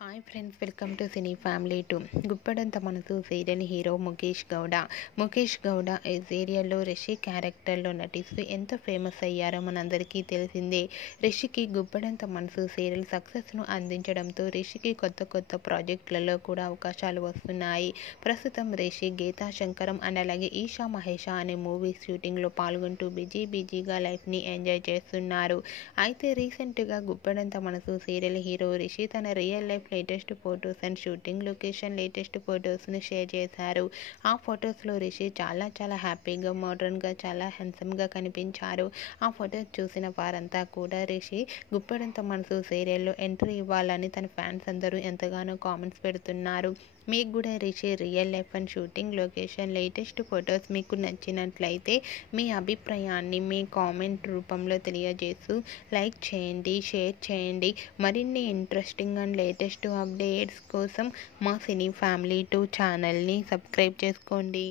Hi friends, welcome to cine family 2. Guppedantha మనసు serial hero Mukesh Gowda ఈ సీరియల్లో రిషి క్యారెక్టర్లో నటిస్తూ ఎంత ఫేమస్ అయ్యారో మనందరికీ తెలిసిందే. రిషికి గుప్పడంత మనసు సీరియల్ సక్సెస్ను అందించడంతో రిషికి కొత్త ప్రాజెక్టులలో కూడా అవకాశాలు వస్తున్నాయి. ప్రస్తుతం రిషి గీతా శంకరం అండ్ అలాగే ఈషా మహేష అనే మూవీ షూటింగ్లో పాల్గొంటూ బిజీగా లైఫ్ని ఎంజాయ్ చేస్తున్నారు. అయితే రీసెంట్గా గుప్పడంత మనసు సీరియల్ హీరో రిషి తన real life latest photos and shooting location latest ఫొటోస్ని షేర్ చేశారు. ఆ ఫొటోస్లో రిషి చాలా హ్యాపీగా, మోడర్న్గా, చాలా హ్యాండ్సమ్గా కనిపించారు. ఆ ఫొటోస్ చూసిన వారంతా కూడా రిషి గుప్పడంత మనసు సీరియల్లో ఎంట్రీ ఇవ్వాలని తన ఫ్యాన్స్ అందరూ ఎంతగానో కామెంట్స్ పెడుతున్నారు. మీకు కూడా Rishi real life and shooting location latest photos మీకు నచ్చినట్లయితే మీ అభిప్రాయాన్ని మీ కామెంట్ రూపంలో తెలియజేస్తూ లైక్ చేయండి, షేర్ చేయండి. మరిన్ని ఇంట్రెస్టింగ్ అండ్ లేటెస్ట్ అప్డేట్స్ కోసం మా సినీ ఫ్యామిలీ 2 ఛానల్ని సబ్స్క్రైబ్ చేసుకోండి.